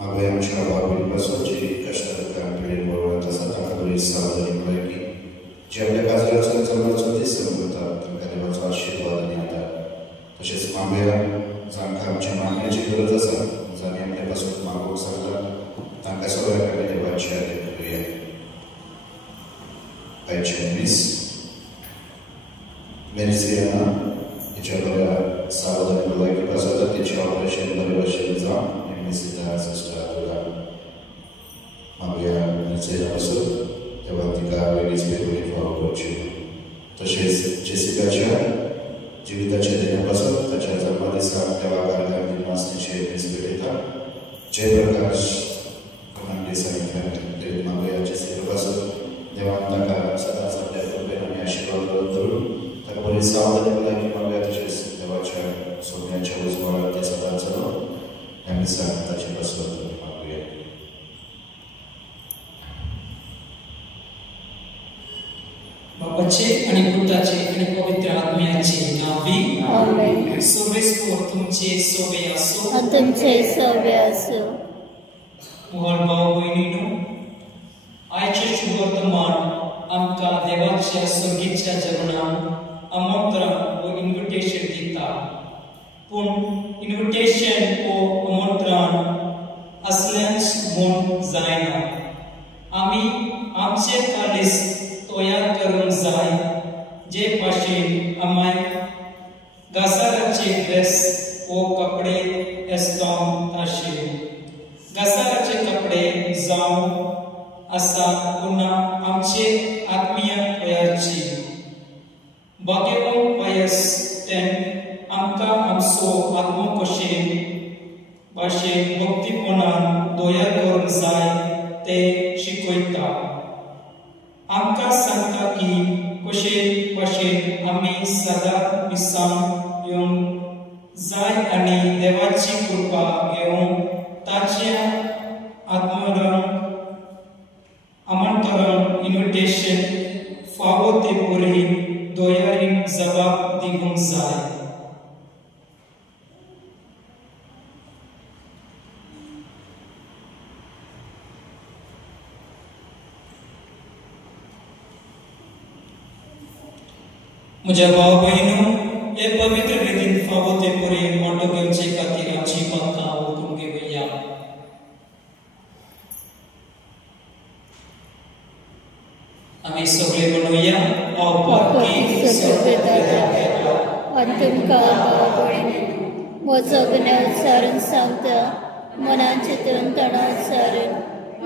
आमच्या बाबीपासूनची कष्टात पिढीबरोबर तसा तांदूळ सावधानी की जे आपल्या काजराचं जवळचं ते सहन करतात तांकां देवाचो आशीर्वाद आनी आदार तशेंच मागया जांकां आमच्या मागण्याची गरज आसा जांणी आपल्या पासून मागोवंक सांगला तांकां सगळ्यांक आमी देवाची आदर करुया. आयचे दीस मेरिसियाना हिच्या बऱ्या सावधानी भलायकी पासत तिचें ऑपरेशन बरे भशेन जावन सिद्धा सिस्टर मागया मेरिसिया पासून तेव्हा तिका वेगळीच वेगळी फावो करची. तशेंच जेसिकाच्या जिविताच्या दिनापासून ताच्या जल्मा दिसाक देवा कारगार दिनवासनीचे दीस भेटयता. जयप्रकाश फर्नांडीस सांगितले मागया जेसिका पासून देवान ताका सदांच आपल्या कृपेन आनी आशिर्वाद धरून ताका बरी सावधानी भलायकी मागया. तशेंच देवाच्या सोन्याच्या उजवाडात ते सदांच आमी सांगताचे पासून मागुया. बापाचे आणि पुत्राचे आणि पवित्र आत्म्याचे नावी आमेन. सर्वेस्वर तुमचे सोबे असो आणि तुमचे सोबे असो. मोहन भाऊ बहिणीनो, आयचे शुभ वर्तमान आमकां देवाच्या सर्गीच्या जेवणान आमंत्रण व इन्विटेशन दिता. पूण इन्विटेशन व आमंत्रण असलेंच म्हूण जायना. आमी आमचे काळीज तयार करूंक जाय जे भाशेन आमी घासाराचे ड्रेस व कपडे एसतांव ताशे. घासाराचे कपडे जावं आसा पूण आमचे आत्मीय तयारची. बागेवन पायस तें आमकां आमचो आत्मो कशें भाशेन भक्तीपणान तयार करूंक जाय ते शिकयता. आमकां सांगता की कशे भाशेन आमी सदां विसांग येवंक जाय आनी देवाची कृपा घेवंक ताच्या आमंत्रण इन्विटेशन फावो ते परी तयारीन जबाब दिवंक जाय. म्हज्या भाव भयणो, हे पवित्र विधीन फावो ते परी मोठो घेवचे खातीर आमची पातकां ओतून घेवया. आमी सगळे म्हणुया, हांव पातकी सगळेदारा आनी तुमकां भाव भयणीनो म्हजो गुन्यांव उच्चारून सांगता. मनान चिंतून तणाव उच्चारून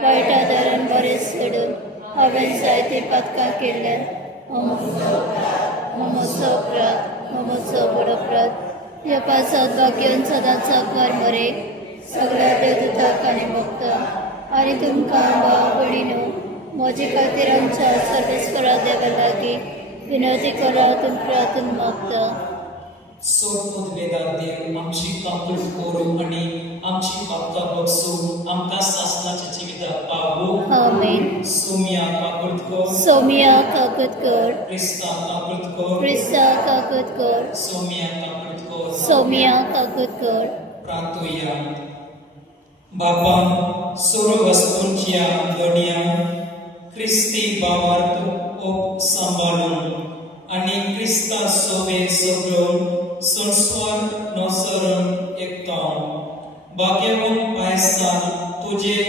वायट आदारान बरें सोडून हांवें जायती पातकां केल्ल्यान मोमोचो अपराध मोमोचो बरो अपराध ह्या पासत भाग्यवन सदांचो कर मरे सगळ्या देवदूतांक आनी भक्तांक आनी तुमकां भाव भयणीनो म्हजे खातीर आमच्या सर्वेस्परा देवा लागीं विनंती करा तुम प्रार्थना मागता. सोदवेदार देव आमची काकूट करूं आनी आमची पातकां बक्षून आमकां सासणाच्या जिविताक पावूं. आमेन. सोमिया काकूट कर, सोमिया काकूट कर, क्रिस्ता काकूट कर, क्रिस्ता काकूट कर, सोमिया काकूट कर, सोमिया काकूट कर. प्रार्थोया. बापा सर्व वस्तूंच्या दोनिया क्रिस्ती भावार्थ सांबाळून आनी क्रिस्ता सोबे सगळो संस्वार नोसरून एकतां भाग्यवन पायसान तुजे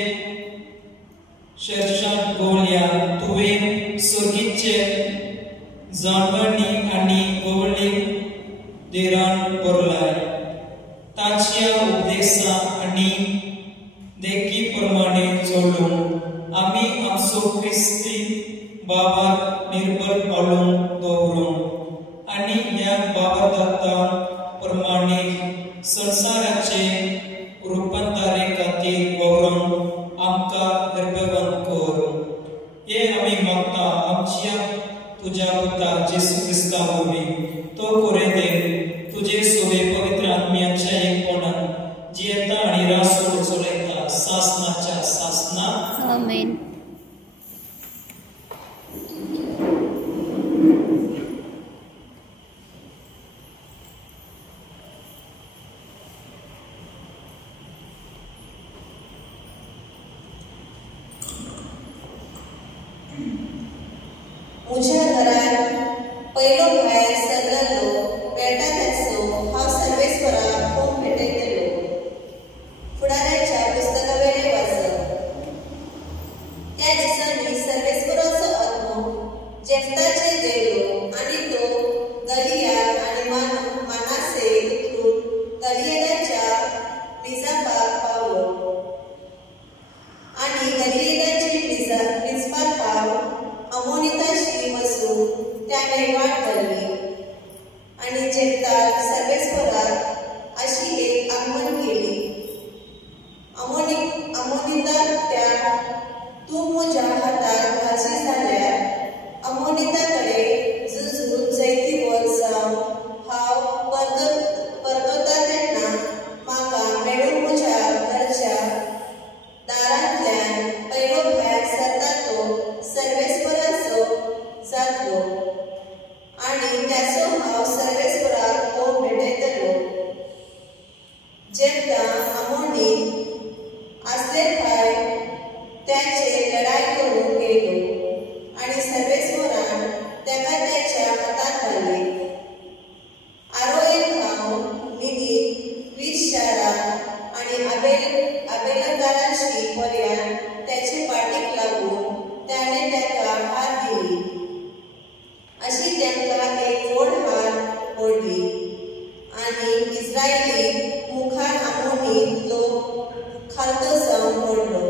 शेरशात गोवल्या तुवें सर्गीचे जाणवणी आनी गोवळी देरान भरलाय. ताच्या उपदेशा आनी देखी प्रमाणे चलून आमी आमचो क्रिस्ती भावाक निर्भर हाडून दवरूं आनी ह्या भावदत्ता प्रमाणे संसाराचे रुपांतरे खातीर गौरव आमकां गर्भवंत कर. हे आमी मागता आमच्या तुज्या पुता जेसू क्रिस्ता वरवीं. तो कोरे देव तुजे सोबे पवित्र आत्म्याच्या एकपणान जियेता आनी रासून चलयता सासणाच्या सासना. आमेन. जेन्ना आमोनीत असले थंय त्याचे लढाई करून गेलो आणि सर्वेस्वरान तेका त्याच्या हातांत घाले. आरोयेक हांव निधी 20 शारां आणि आबेलकाराशी पर्यान त्याचे पाटीक लागून त्याने तेका हार दिली. अशी तेंका एक व्हड हार पडली आणि इस्रायली मुखार आमोनी लोक खालतो जावन पडलो.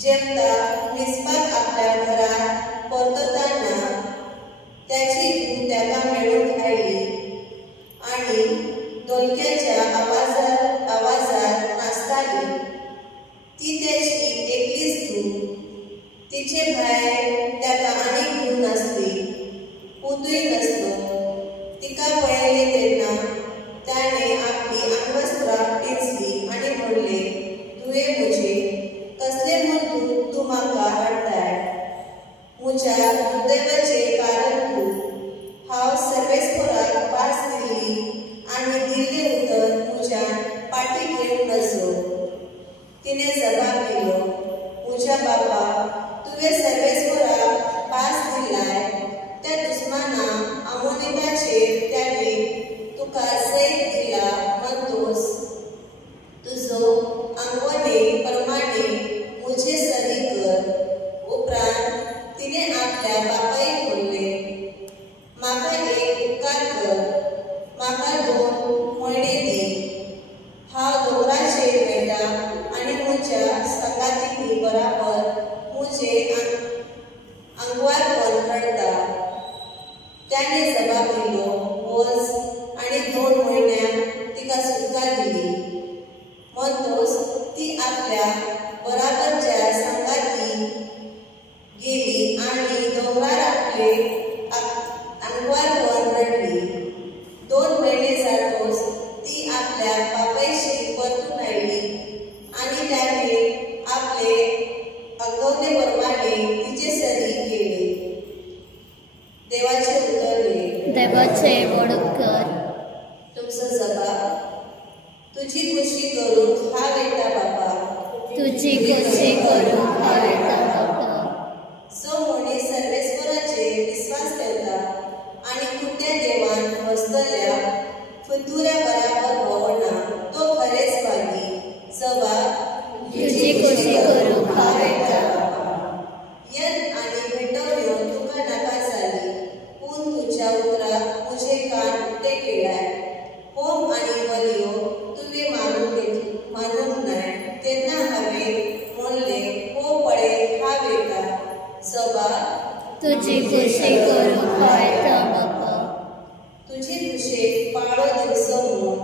जेन्ना मिस्पाक आपल्या घरात परततना त्याची धूव तेका मेळून आयली आणि ढोलक्याच्या आवाजात नाचताली. ती त्याची एकलीच धूव. तिचे भायर तेका आनीक धूव नासली, पुतूय नसलो. तिका पळयले तेन्ना त्याने आपली आंगवस्त्रां पिंजली आणि म्हणले, धुवे म्हजे, कसले म्हूण तूं म्हाका हाडताय? म्हज्या दुर्दैवाचे कारण तूं. हांव सर्वेस्पराक भास दिल्ली आणि दिल्ले उतर म्हज्या पाटीक घेवन नजो. तिने जबाब दिलो, म्हज्या बाबा, तुवें सर्वेस्पराक भास दिलाय त्या दुस्माना आमोनीताचेर त्याने तुका सैत दिला म्हणटोस तुजो आंगवणे प्रमाणे म्हजे सरी कर. उपरांत तिने आपल्या बापायक म्हणले, म्हाका एक उपकार कर, म्हाका 2 म्हयने दी. हांव दोंगराचेर वयता आणि म्हज्या संगातींनी बराबर म्हजे आंगवारपण रडटा. त्याने जबाब दिलो, वच, आणि 2 म्हयन्यांत तिका सुटका दिली. म्हणटोस ती आपल्या बराबरच्या संगाती गेली आणि दोंगरार आपले आंगवारपण रडली. 2 म्हयने जातोच ती आपल्या बापायशी परतून आयली आणि त्याने आपले आंगवणे प्रमाणे तिचे सरी केले. देवाचे उतर हे. देवाचे वडकर. तुमचो जबाब, तुझी खुशी करूंक हांव येता बाबा. तुझी खुशी करूंक हांव येता बाबा. जो मनीस सर्वेस्पराचेर विस्वास ठेवता आणि खुट्या देवान वसतल्या फुतुऱ्या बराबर भोंवना तो खरेच भागी. जबाब, तुझी खुशी करूंक हांव येता बाबा. यत्न आणि भेटवण्यो तुका नाका जाली, पूण तुज्या उतराक म्हजे कान उक्ते केल्याय. होम आणि बलयो तुवें मानूंक नाय. तेन्ना हांवें म्हणले, हो पळय हांव येता. जबाब, तुझी खुशी करूंक हांव येता बाबा. तुजी खुशेक पाळो दिवचो म्हूण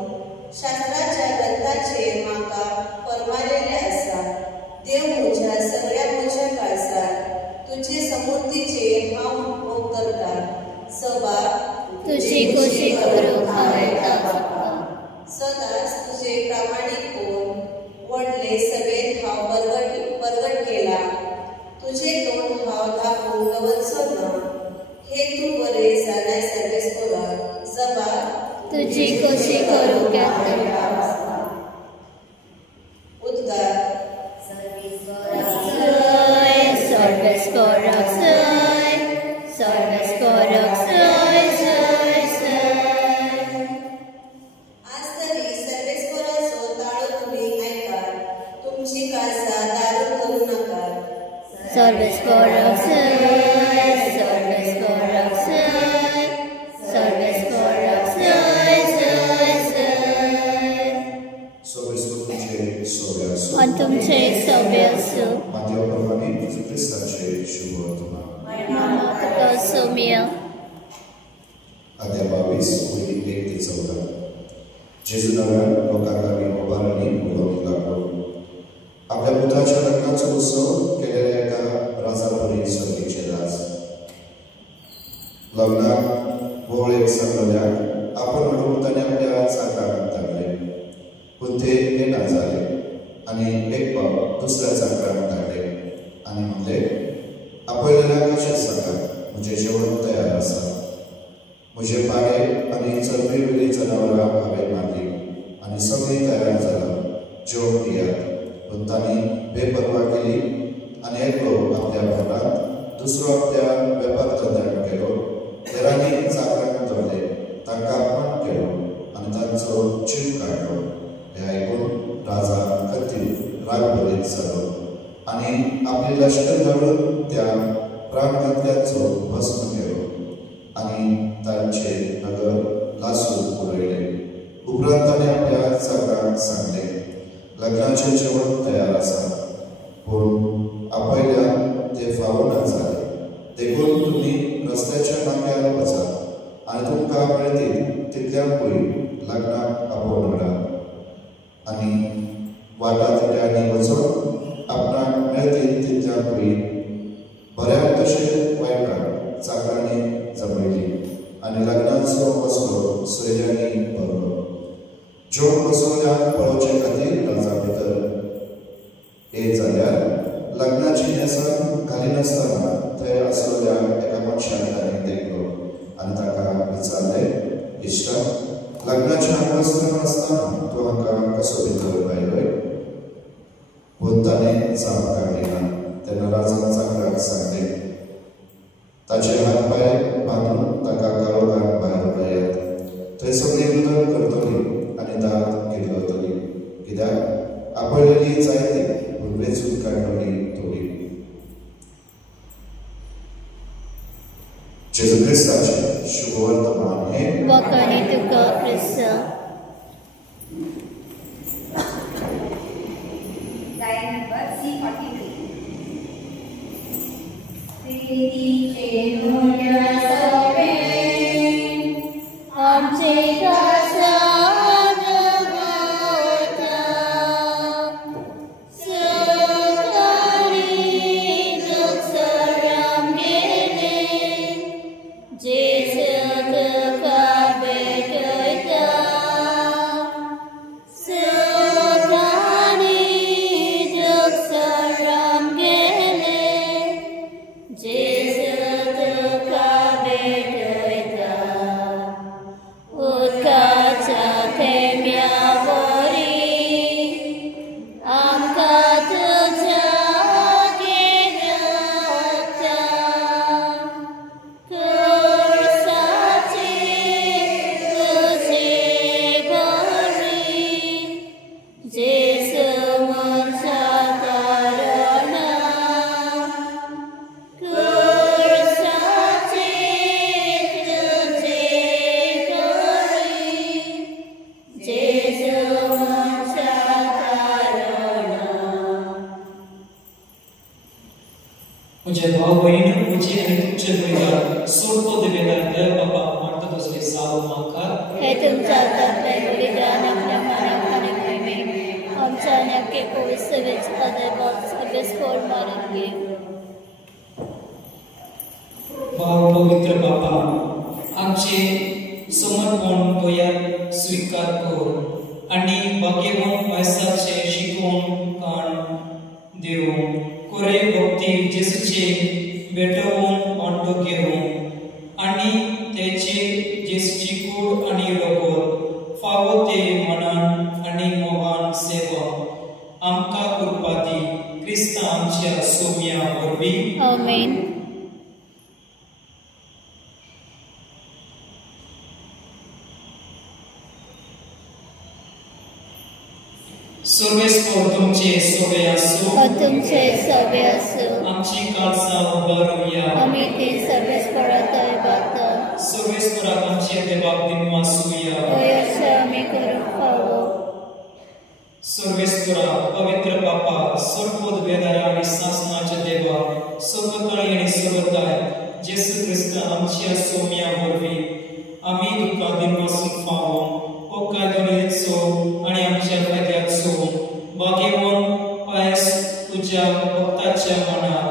शास्त्राच्या ग्रंथाचेर म्हाका फर्मायलेले आसा. देव म्हज्या सगळ्या म्हज्या काळजात तुजे समृद्धीचेर हांव मोग करता. जबाब, तुझी खुशी करूंक हांव येता बाबा. सदांच तुजे प्रामाणीकपण व्हडले सभेत हांव परगट केला. तुजे तोंड हांव धापून दवरचो ना. हे तूं बरे जाल्यार सर्वेस्पराक. जबाब, तुझी खुशी करूंक येता बाबा. उद्गार. सर्वेस्पराक जय, सर्वेस्पराक जय जय जय. आज तरी सर्वेस्पराचो ताळो तुमी आयकात. तुमची काळजां दारूण करूं नाकात. सर्वेस्पराक जय, सर्वेस्पराक जय, सर्वेस्पराक जय जय जय. Sobiestupucie sobie asu. आनी तुमचे सव्य आसूं. Mateo Pawłani Jezu Chrystacie Shubotuma. मामा तुका सौम्य. Adya 22, 1-14. Jezu nowym lokalami obalni uroki लागलो. आपल्या पुत्राच्या लग्नाचा उत्सव केलेल्या एका राजापुरी सतीचे राज. लग्नात भोवळे सांगल्याक आपण म्हणून आपल्या चाकारात धाडले, पूण ते येना जाले आणि एक पाव दुसऱ्या चाकारात धाडले आणि म्हणले, आपल्याला कशें सांगा, म्हजें जेवण तयार आसा. म्हजे पाडे आणि चरबी वेली जनावरां हांवें मारली सगळीं तयार जाला जेवण दियात. पूण तांणी बेपरवा केली आनी एकलो आपल्या घरांत दुसरो आपल्या वेपार धंद्याक गेलो. हेरांनी चाकरांक धरले, तांकां अपमान केलो आनी तांचो जीव काडलो. हें आयकून राजा खातीर रागभरीत जालो आनी आपली लश्कर धाडून त्या प्राणघातल्यांचो भस्म केलो आनी तांचे नगर लासून उडयले. उपरांत ताणें आपल्या चाकरांक सांगलें, लग्नाचें जेवण तयार आसा, पूण आपयल्यान तें फावोना जालें. देखून तुमी रस्त्याच्या नाक्यार वचात आनी तुमकां मेळटली तितल्यान पयलीं लग्नाक आपोवन हाडात आनी वाटा तिट्यांनी वचून आपणाक मेळटली तितल्यान पयलीं बऱ्याक तशें वायटाक चाकरांनी जमयली आनी लग्नाचो वसलो सोयऱ्यांनी भरलो. जेवण बसवल्यान पळोवचे खातीर राजा भितर येत जाल्यार लग्नाची न्हेसाण घालिनासतना थंय आसलेल्या एका मनशाक ताणें देखलो आनी ताका विचारलें, इश्टा, लग्नाचें आंगवस्त्र नासतना तूं हांकां कसो भितर भायलोय? पूण ताणें जाप काडली ना. तेन्ना राजान चाकराक सांगलें, ताचे हात पांय बांदून ताका काळोखांत भायर उडयात. थंय सगळीं उदक करतली आनी दात गिरलतली, कित्याक आपयलेली जायती पूण वेंचून काडटली थोडी. जेजू क्रिस्ताचें शुभ वर्तमान हें वखणी तुका क्रिस्त. Line number C43. प्रीतीचे मुळ्या सवे आमचे दासान होता, सकाळी दुसराम गेले, जेजू तुका भेटयता. सकाळी दुसराम गेले, जेजू तुका भेटयता. उदकाच्या थेंब्या वरी आमकां तुज्या घेता. खुर्साची तुजे बरी, जेजू मनशा तारणा. खुर्साची तुजे बरी, जेजू मनशा तारणा. मुझे भाव बहिणी मुझे आणि तुमचे भुरग्यांक सोडतो दिलेला देव बाबा म्हणतो तसले साव माका हे तुमच्या हातांतले बलिदान आपल्या मनाक आनी प्रेमी आमच्या नेमके पवित्र सेवेचो आदर सगळेच कोण मारून घे. भाव पवित्र बाबा आमचे समर्पण गोयात स्वीकार कर आणि भाग्यवान वयसाचे शिकवण काण देव कोरे भक्ती जेसूचे भेटवून वांटो घेऊन आणि त्याचे जेसूची कूड आणि रगत फावो ते मनान आणि मोगान सेवा आमकां करपादी क्रिस्ता आमच्या सोम्या वरवीं. आमेन. सर्वेस्पर तुमचे सोबे आसूं, तुमचे सवे आसूं. आमची काळजां उबारूया. आमी ती सर्वेस्परात बाता. सर्वेस्पराक आमच्या देवाक दिनवासूया. अशें आमी करूंक फावो. सर्वेस्परा पवित्र बापा सर्वोद वेदारा आणि शासनाच्या देवा सर्वकाळी आणि सर्वदाय जेसू ख्रिस्त आमच्या सोम्या वरवीं आमी तुका दिनवासूंक फावो. हो कायदो आणि आमच्या फायद्याचो भाग्यवान पायस तुझ्या भक्ताच्या मनात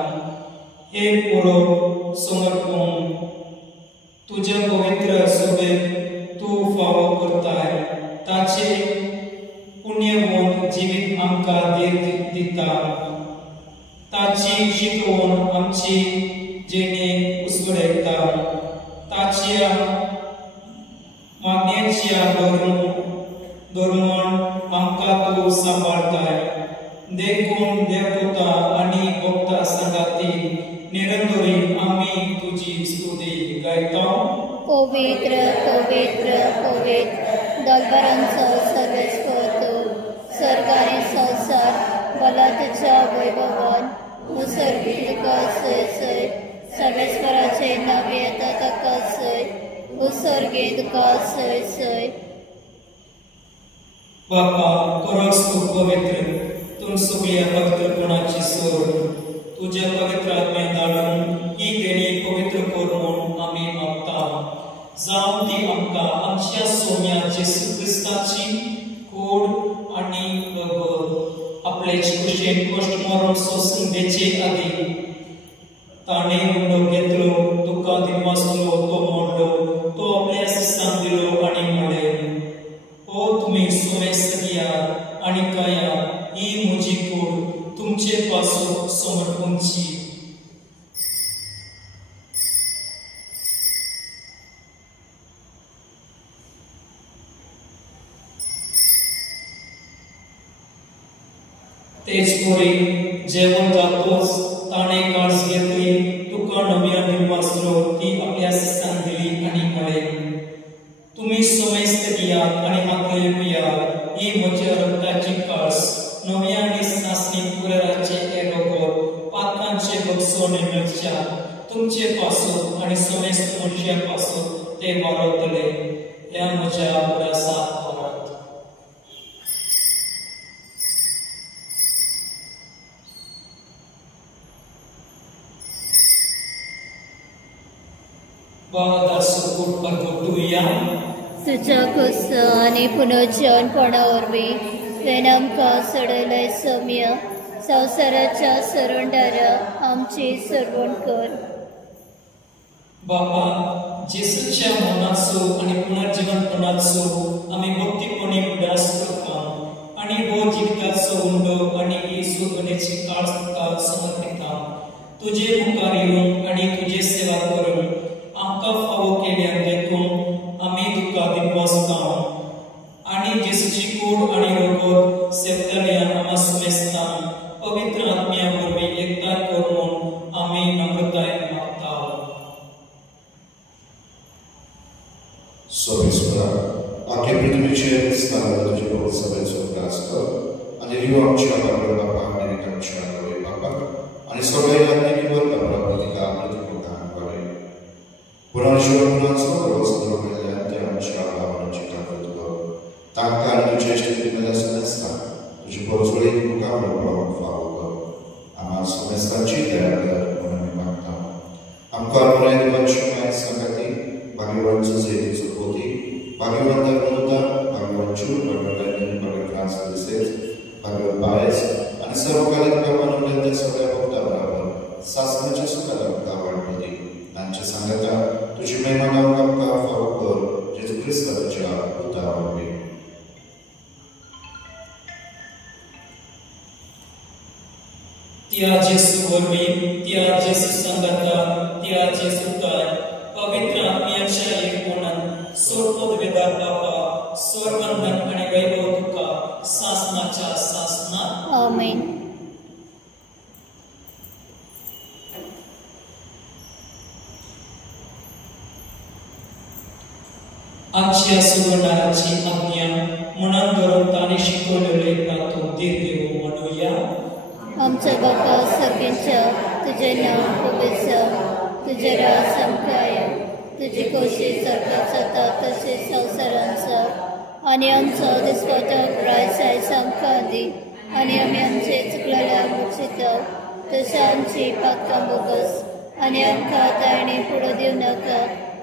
हे पुरो समर्पण तुझ्या पवित्र सभेत तू फावो करताय. ताचे पुण्यवान जीवित आमकां दिता. ताची शिकवण आमची जिणे उसगडयता. ताच्या मागण्याच्या धरून धर्मण आमकां तूं सांबाळताय देखून देवदूता आनी भक्ता संगाती निरंतरी आमी तुजी स्तुती गायता पवित्र पवित्र पवित्र दलबरांचो सर्वेस्वर तूं सर्गानी संसार भला तुज्या वैभवान मुसर्गी तुका सय सय सर्वेस्वराचे नावे येता ताका सय मुसर्गी तुका सय सय बापा खरोच तूं पवित्र तूं सगळ्या पवित्रपणाची सोड तुज्या पवित्र आत्म्या धाडून ही देणी पवित्र कर म्हूण आमी मागता जावं ती आमकां आमच्या सोम्या जेसू क्रिस्ताची कूड आनी आपल्याचे कुशेन कश्ट मारून सोसून देचे आदी ताणें हुंडो घेतलो तुका दिनवासलो तो मोडलो तो आपल्या शिसांक दिलो आनी म्हणलें ओ तुमी सोमे सगियात आनी कायात ही म्हजी कूड तुमचे पासो समर्पूंची तेच पोरी जेवण जातोच ताणें काळज घेतली तुका नव्या दिनवासलो ती आपल्या शिसांक दिली आनी म्हणलें तुमी सोमेस्त घेयात आनी हातले पियात ही म्हज्या रक्ताची काळस नव्या आनी सासणी कुरेराचे एरोगोर पातकांचे बगसो निमच्या तुमचे पासो आनी सोमेस्त मनशा पासो ते वारतले ह्या म्हज्या उरासात वरात तुझ्या कुस्त आनी पुनर्जन्मपणा वरवीं तुवें आमकां सडयलें सौम्य संवसाराच्या सरंडारा आमची सरवण कर बापा जेसूच्या मनाचो आनी पुनर्जीवनपणाचो आमी भक्तीपणी उदास करता आनी हो जिविताचो उंडो आनी ही सुगणेची काळ तुका समर्पिता तुजे मुखार येवन आनी तुजे सेवा करून आमकां फावो केल्यार देखून आमी तुका दिनवासता आनी जेसूची कूड आनी रगत सेवतल्यान आमा सुमेस्ता पवित्र आत्म्या वरवीं एकठांय कर म्हूण आमी नम्रताय मागता सोमेस्वरा आख्या पृथ्वीचेर स्थानार तुजे पवित्र सभेचो उदास कर आनी रिव आमच्या बाबा बापा आनी आमच्या आवय बापाक आनी सगळ्या यात्रेकीवर बाबा तिका प्रतिकोटान बरें पुनर्जीवनपणाचो रवस दवरलेल्यान ते आमच्या भावनाची ताकद कर तांकां आनी तुजे इश्टिमेला समेस्ता तुजे परजोळेक मुखार व्हरपाक फावो कर आमा समेस्ताची दया कर म्हूण आमी मागता आमकां बरें दिवचें संगाती भाग्यवान सोसायटीचो पोती भाग्यवान धर्मदूता भाग्यवान चूर भाग्यवान भाग्यवान फ्रांसिस भाग्यवान बायस आनी सर्वकालीन कामांत त्या सगळ्या भक्तां बरोबर सासणाच्या सुखात आमकां वाडपती तांच्या सांगाता तुजी महिमा गावंक आमकां फावो कर जेजू क्रिस्ताच्या पुता वरवीं त्या जेसू वरवीं त्या जेसू संगाता त्या जेसूताय पवित्र आत्म्याच्या एकपणान सोडपद वेदार बापा स्वर्गंधन आनी वैभव तुका सासनाच्या सासनात आमेन आमच्या सुवर्णाराची आज्ञा मनान धरून ताणे शिकवलेले तातूंत दीर्घ म्हणूया आमच्या बापा सर्गेंच्या तुझे नाव पवित्र तुझे राज संकाय तुझी कोशी सर्गात जाता तशें संवसारांत जावं आनी आमचो दिसपट्टो रायसायज आमकां दी आनी आमी आमचे चुकलेल्या मुचिता तशें आमची पातकां बोगस आनी आमकां तायणी फुडो दिवं नाका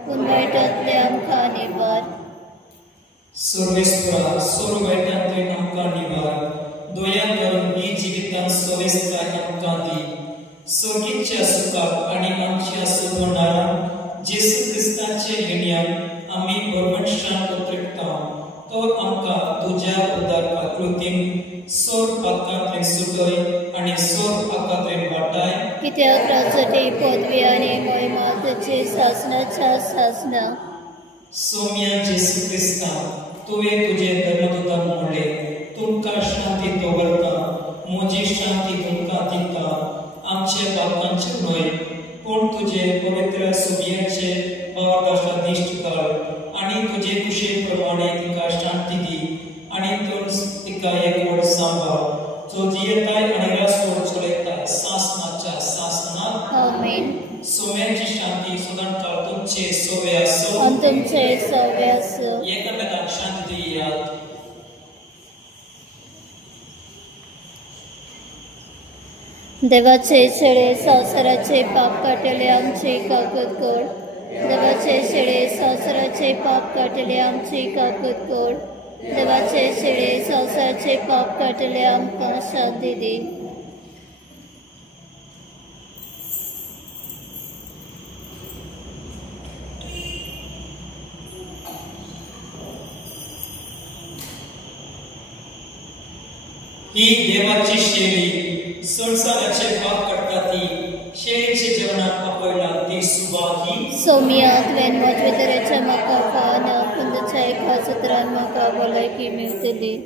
पूण वायटांतले आमकां निवार सर्वेस्परा सोर वायटांतल्यान आमकां निवार दया करून ही जिवितांत सोवेस्ताय आमकां दी सर्गीच्या सुखाक आनी आमच्या सुवर्णारान जेसू क्रिस्ताचे गिण्यान आमी परमर्शान उतरता तो आमकां तुज्या उदार आकृतीन सोर पातकांतल्यान सुटय आनी सोर आकांतल्यान वाटाय कित्याक राजवटी पदवी आनी महिमा तुजी सासनाच्या सासना सौम्या जेसू क्रिस्ता तुवें तुजें धर्मदूताक म्हणले, तुमकां शांती दवरता, म्हजी शांती तुमकां दिता. आमचे पापांचे न्हय, पूण तुजे पवित्र सुमयेचे पावकाशा दिश्ट कर आनी तुजे कुशे प्रमाणे तिका शांती दी आनी तिका एकवट सांबाळ, जो जियेताय आनी रासोड चलयता सासनाच्या सासनात. आमेन. सुमयाची शांती सदांकाळ तुमचे सोवे आसूं. आनी तुमचे सोवे आसूं. एकामेकाक शांती दियात. देवाचे शेळे संवसाराचे पाप काटले आमचे काकूत कोड. देवाचे शेळे संवसाराचे पाप काटले आमचे काकूत कोड. देवाचे शेळे संवसाराचे पाप काटले आमकां शांती दी. ही देवाची शेळी संसाराचे पाप काडटा ती. शेळीचे जेवणाक आपयला ती सुवाही. सौम्या तुवें मोजवेदराच्या म्हाका फान कुंदच्या एका सत्रान म्हाका भलायकी मेळटली.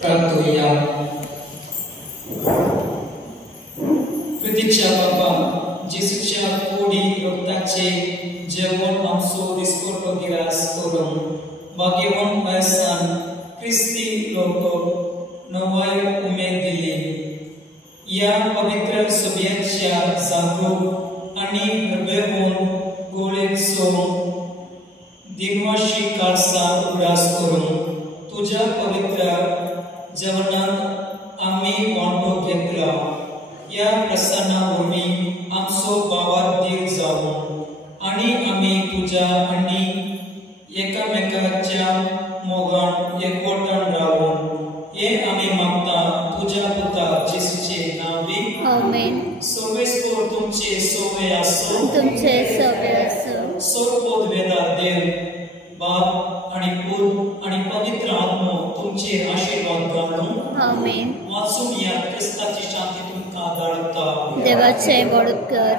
प्रार्थूया. प्रतीक्षा बाबा, जेसूच्या कोडी रक्ताचे जेवण आमचो दिसकोटो गिरास करून भाग्यवान पायसान क्रिस्ती लोक नवाय उमेद दिली. या पवित्र सभेच्या जागरूक आणि हृदयहून गोळेक सोडून दिनवाशी काळसा उडास करून तुझ्या पवित्र जेवणात आम्ही वांटो घेतला. या प्रसन्ना वरवीं आमचो भावार देख जावं आणि आम्ही तुझ्या आणि एकामेकाच्या मोगान एकवटान रावूं. हे आम्ही मागता तुझ्या पुता जेसूचे नावी. आमेन. सर्वेस्पर तुमचे सोवे आसूं. तुमचे सोवे आसूं. सर्वोद वेदा देव बाप आणि पूत आणि पवित्र आत्मा तुमचे आशीर्वाद घालूं. क्रिस्ताची शांती तुमकां धाडटा. देवाचें मोडूत कर.